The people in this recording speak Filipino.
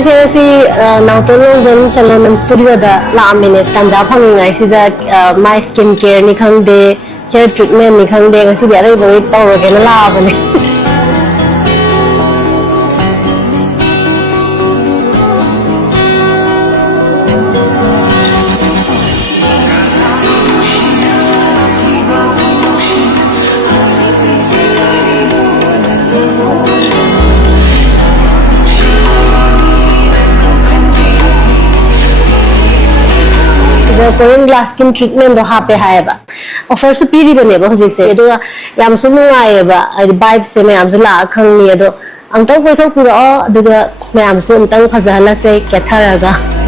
ꯑꯩꯈꯣꯏꯁꯦ ꯁꯤ ꯅꯥꯎꯇꯣꯟ ꯁꯦꯂꯣꯟ ꯁ꯭ꯇꯨꯗꯤꯑꯣꯗ ꯂꯥꯛꯑꯝꯃꯤꯅꯦ ꯇꯥꯟꯖꯥ ꯐꯪꯉꯤꯉꯩꯁꯤꯗ ꯃꯥꯏ ꯁ꯭ꯀꯤꯟ ꯀꯦꯌꯔꯅꯤ ꯈꯪꯗꯦ ꯍꯦꯌꯔ ꯇ꯭ꯔꯤꯠꯃꯦꯟꯠꯅꯤ ꯈꯪꯗꯦ ꯉꯁꯤꯗꯤ ꯑꯔꯩꯕꯒꯩ ꯇꯧꯔꯒꯦꯅ ꯂꯥꯛꯑꯕꯅꯦ Korean glass skin treatment do hape hayaba offer su piri bane ba hojik se do yam su nungai ba vibe se me am su la khang ni do ang taw koi thok pura aduga me am su tang phajala se ketharaga